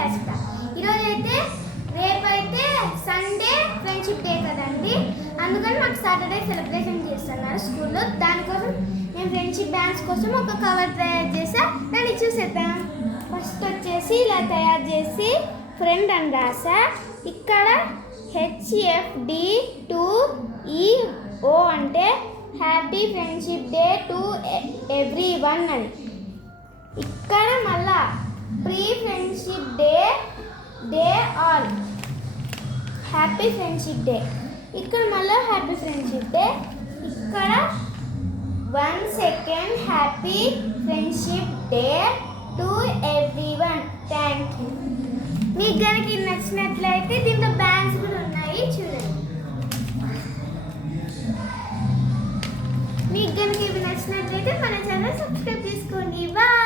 చేస్తా. ఈరోజు అయితే రేపైతే సండే ఫ్రెండ్షిప్ డే కదండి, అందుకని మాకు సాటర్డే సెలబ్రేషన్ చేస్తున్నారు స్కూల్లో. దానికోసం నేను ఫ్రెండ్షిప్ డ్యాన్స్ కోసం ఒక కవర్ తయారు చేసా, దాన్ని చూసేద్దాం. ఫస్ట్ వచ్చేసి ఇలా తయారు చేసి ఫ్రెండ్ అని రాసా. ఇక్కడ HFD2EO అంటే happy friendship day to every one అని. ఇక్కడ మళ్ళా pre friendship day all happy friendship day. ఇక్కడ మళ్ళీ హ్యాపీ ఫ్రెండ్షిప్ డే. ఇక్కడ 1 second happy friendship day to everyone. Thank you. మీకు కనుక ఇది నచ్చినట్లయితే దీంట్లో బ్యాండ్స్ కూడా ఉన్నాయి, చూడండి. మీకు కనుక ఇవి నచ్చినట్లయితే మన ఛానల్ సబ్స్క్రైబ్ చేసుకోండి. బాయ్.